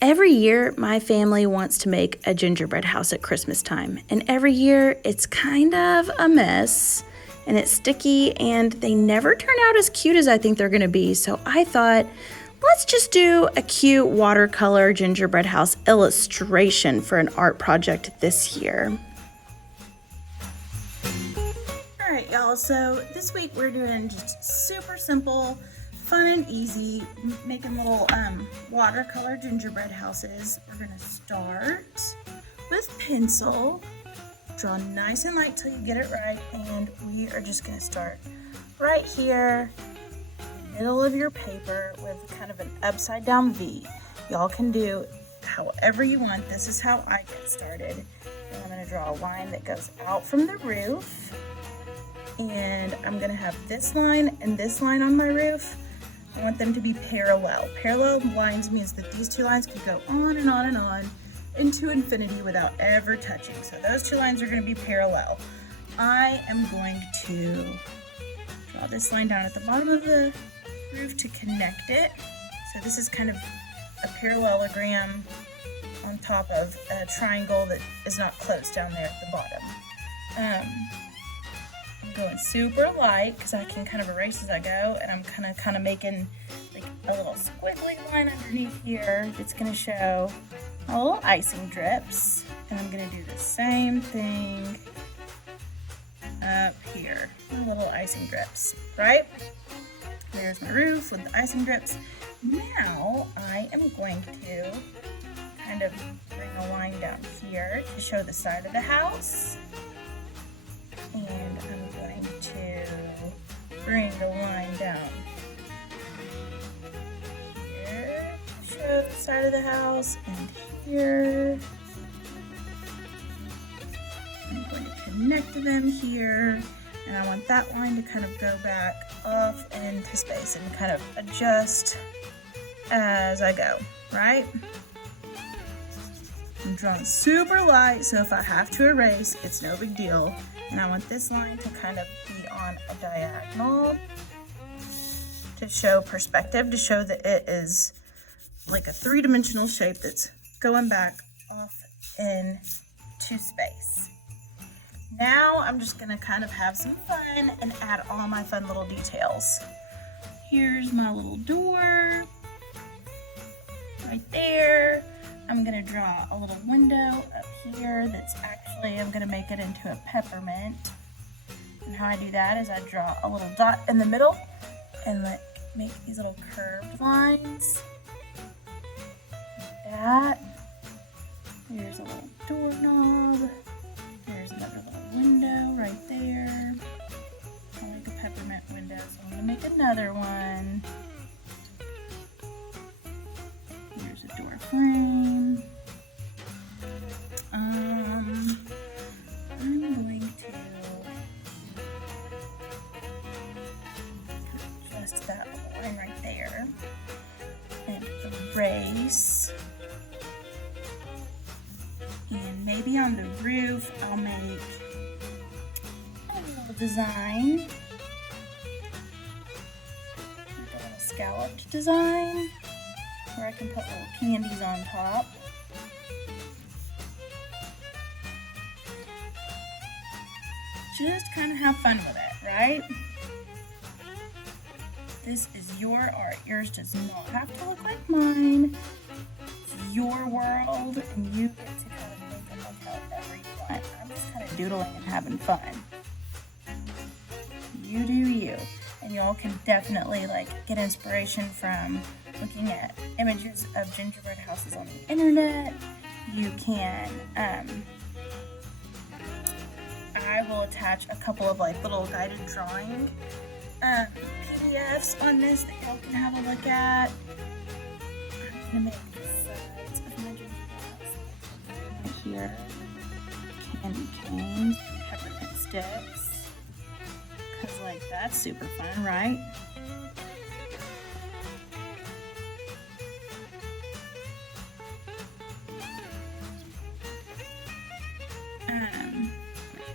Every year, my family wants to make a gingerbread house at Christmas time, and every year it's kind of a mess, and it's sticky, and they never turn out as cute as I think they're gonna be. So I thought, let's just do a cute watercolor gingerbread house illustration for an art project this year. All right, y'all, so this week we're doing just super simple, fun and easy, making little watercolor gingerbread houses. We're gonna start with pencil, draw nice and light till you get it right, and we are just gonna start right here in the middle of your paper with kind of an upside down V. Y'all can do however you want. This is how I get started. And I'm gonna draw a line that goes out from the roof, and I'm gonna have this line and this line on my roof. I want them to be parallel. Parallel lines means that these two lines can go on and on and on into infinity without ever touching. So those two lines are going to be parallel. I am going to draw this line down at the bottom of the roof to connect it. So this is kind of a parallelogram on top of a triangle that is not close down there at the bottom. I'm going super light because I can kind of erase as I go, and I'm kind of making like a little squiggly line underneath here that's going to show my little icing drips, and I'm going to do the same thing up here, my little icing drips, right? There's my roof with the icing drips. Now I am going to kind of bring a line down here to show the side of the house. And I'm going to bring the line down here to show the side of the house, and here. I'm going to connect them here, and I want that line to kind of go back off into space and kind of adjust as I go, right? I'm drawing super light, so if I have to erase, it's no big deal. And I want this line to kind of be on a diagonal to show perspective, to show that it is like a three-dimensional shape that's going back off into space. Now I'm just gonna kind of have some fun and add all my fun little details. Here's my little door right there. I'm gonna draw a little window up here that's actually, I'm gonna make it into a peppermint. And how I do that is I draw a little dot in the middle and like make these little curved lines. Like that. Here's a little doorknob. There's another little window right there. I like a peppermint window, so I'm gonna make another one. Here's a door frame. I'm going to adjust that line right there and erase. And maybe on the roof I'll make a little design, like a little scalloped design, where I can put little candies on top. Just kind of have fun with it, right? This is your art. Yours does not have to look like mine. It's your world, and you get to kind of make it look however you want. I'm just kind of doodling and having fun. You do you. And y'all can definitely like get inspiration from looking at images of gingerbread houses on the internet. You can, I will attach a couple of like little guided drawing PDFs on this that y'all can have a look at. I'm gonna make the sides of my gingerbread house right here. Candy canes, peppermint sticks. Cause like that's super fun, right?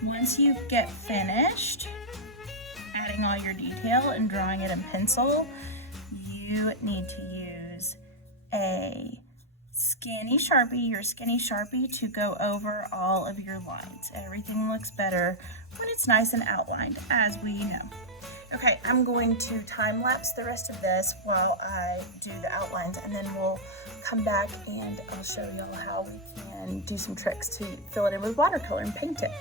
Once you get finished adding all your detail and drawing it in pencil, you need to use a your skinny Sharpie to go over all of your lines. Everything looks better when it's nice and outlined, as we know. Okay, I'm going to time lapse the rest of this while I do the outlines, and then we'll come back and I'll show y'all how we can do some tricks to fill it in with watercolor and paint it.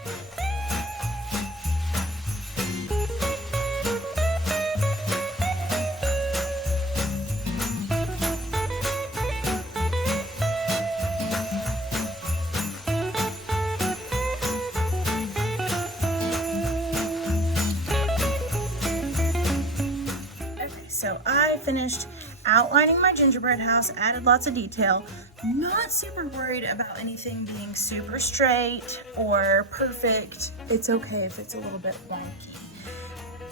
So I finished outlining my gingerbread house, added lots of detail. Not super worried about anything being super straight or perfect. It's okay if it's a little bit wonky.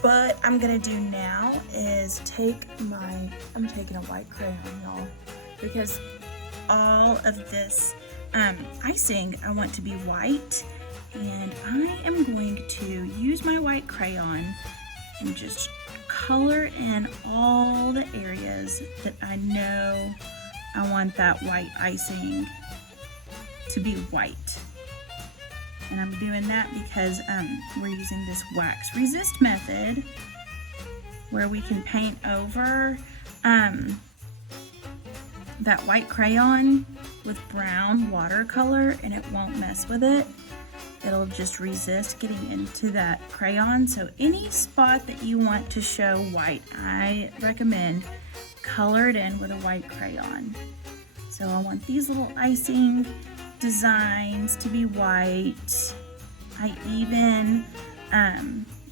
What I'm gonna do now is I'm taking a white crayon, y'all, because all of this icing I want to be white, and I am going to use my white crayon and just color in all the areas that I know I want that white icing to be white. And I'm doing that because we're using this wax resist method where we can paint over that white crayon with brown watercolor and it won't mess with it. It'll just resist getting into that crayon. So any spot that you want to show white, I recommend color it in with a white crayon. So I want these little icing designs to be white. I even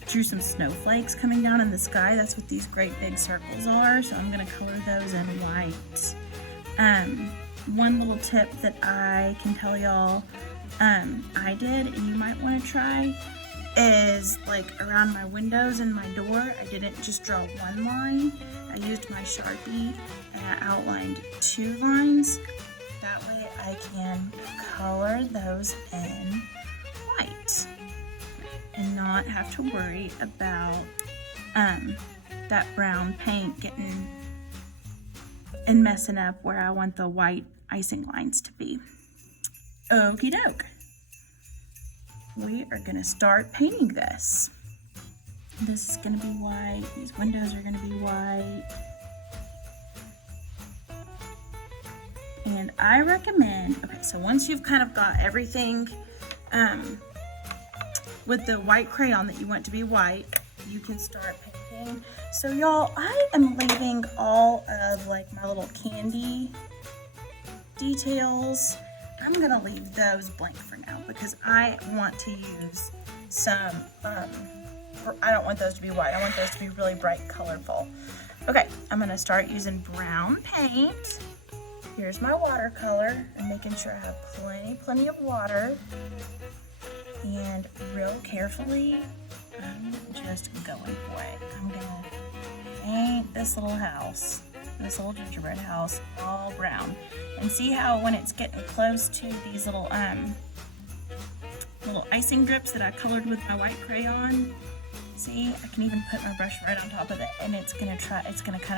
drew some snowflakes coming down in the sky. That's what these great big circles are. So I'm gonna color those in white. One little tip that I can tell y'all I did, and you might want to try, is like around my windows and my door, I didn't just draw one line. I used my Sharpie and I outlined 2 lines. That way I can color those in white and not have to worry about that brown paint getting and messing up where I want the white icing lines to be. Okie doke. We are gonna start painting this. This is gonna be white. These windows are gonna be white. And I recommend, okay, so once you've kind of got everything with the white crayon that you want to be white, you can start painting. So y'all, I am leaving all of like my little candy details. I'm gonna leave those blank for now because I want to use some, I don't want those to be white. I want those to be really bright, colorful. Okay, I'm gonna start using brown paint. Here's my watercolor. I'm making sure I have plenty of water. And real carefully, I'm just going for it. I'm gonna paint this little house, this little gingerbread house, all brown. And see how when it's getting close to these little icing drips that I colored with my white crayon, see, I can even put my brush right on top of it, and it's gonna kind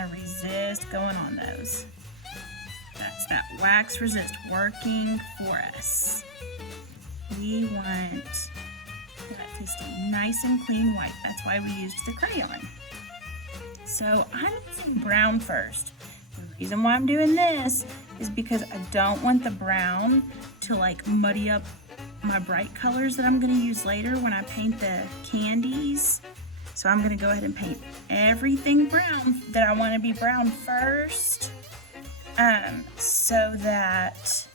of resist going on those. That's that wax resist working for us. We want that to stay nice and clean white. That's why we used the crayon. So I'm using brown first. The reason why I'm doing this is because I don't want the brown to like muddy up my bright colors that I'm going to use later when I paint the candies. So I'm going to go ahead and paint everything brown that I want to be brown first, so that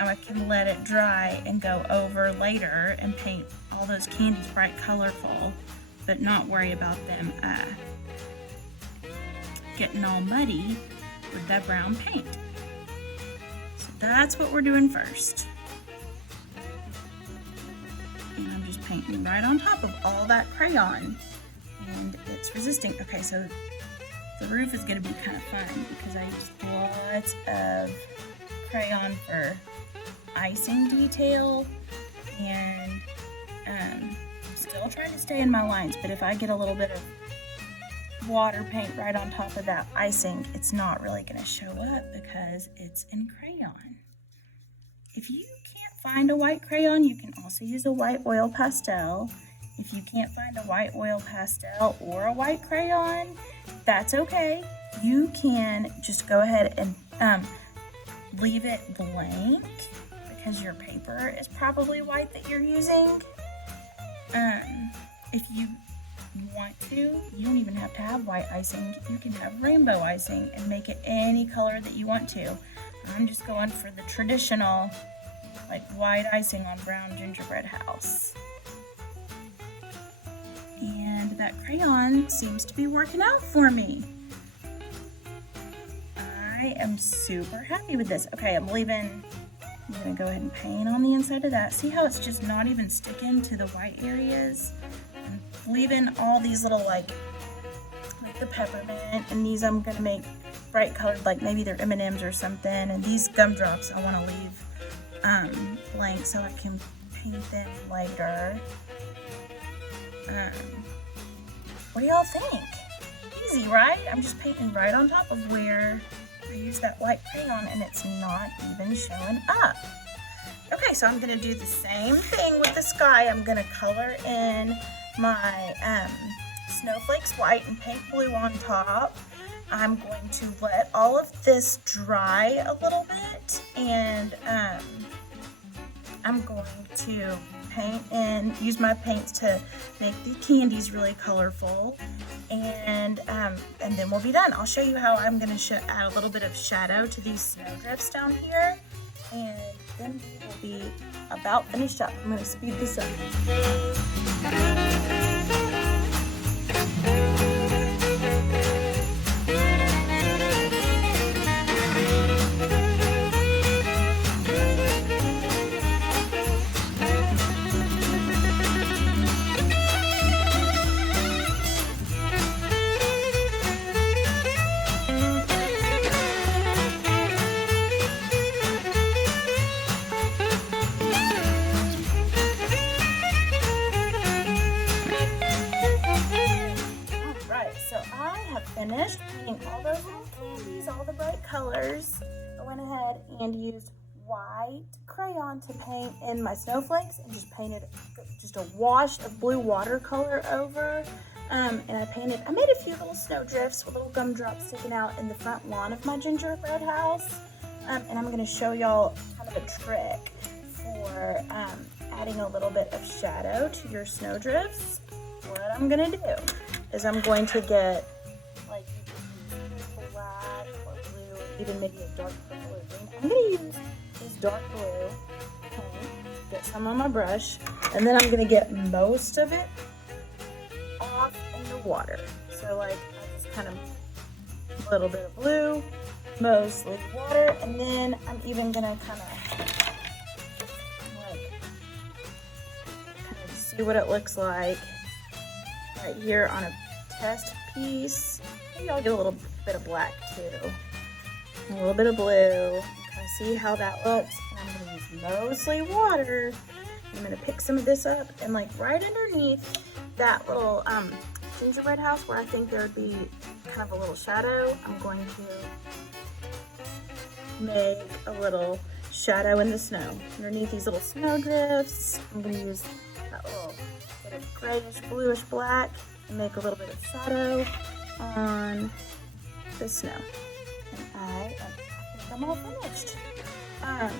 I can let it dry and go over later and paint all those candies bright colorful, but not worry about them getting all muddy with that brown paint. So that's what we're doing first. And I'm just painting right on top of all that crayon, and it's resisting. Okay, so the roof is going to be kind of fun because I used lots of crayon for icing detail, and I'm still trying to stay in my lines, but if I get a little bit of water paint right on top of that icing, it's not really going to show up because it's in crayon. If you can't find a white crayon, you can also use a white oil pastel. If you can't find a white oil pastel or a white crayon, that's okay. You can just go ahead and leave it blank because your paper is probably white that you're using. If you want to, you don't even have to have white icing. You can have rainbow icing and make it any color that you want to. I'm just going for the traditional, like, white icing on brown gingerbread house. And that crayon seems to be working out for me. I am super happy with this. Okay, I'm gonna go ahead and paint on the inside of that. See how it's just not even sticking to the white areas? I'm leaving all these little, like the peppermint, and these I'm gonna make bright colored, like maybe they're M&Ms or something. And these gumdrops I wanna leave blank so I can paint them later. What do y'all think? Easy, right? I'm just painting right on top of where I use that white crayon, and it's not even showing up. Okay, so I'm gonna do the same thing with the sky. I'm gonna color in my snowflakes white and paint blue on top. I'm going to let all of this dry a little bit, and I'm going to paint and use my paints to make the candies really colorful, and then we'll be done. I'll show you how I'm going to add a little bit of shadow to these snowdrifts down here, and then we will be about finished up. I'm going to speed this up. Finished painting all those little candies, all the bright colors. I went ahead and used white crayon to paint in my snowflakes and just painted just a wash of blue watercolor over. And I made a few little snow drifts with little gumdrops sticking out in the front lawn of my gingerbread house. And I'm going to show y'all kind of a trick for adding a little bit of shadow to your snow drifts. What I'm going to do is I'm going to get black or blue, even maybe a dark purple or green. I'm going to use this dark blue paint, get some on my brush, and then I'm going to get most of it off in the water. So like I just kind of a little bit of blue, mostly water, and then I'm even going to kind of see what it looks like right here on a test piece. Maybe I'll get a little bit of black too, a little bit of blue, kind of see how that looks. And I'm going to use mostly water. I'm going to pick some of this up, and like right underneath that little gingerbread house where I think there would be kind of a little shadow, I'm going to make a little shadow in the snow. Underneath these little snow drifts, I'm going to use that little bit of grayish, bluish black and make a little bit of shadow on the snow. And I think I'm all finished. I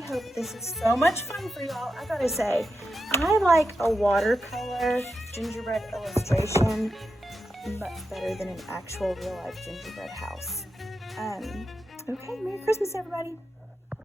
hope this is so much fun for y'all. I gotta say, I like a watercolor gingerbread illustration much better than an actual real life gingerbread house. Okay, Merry Christmas everybody.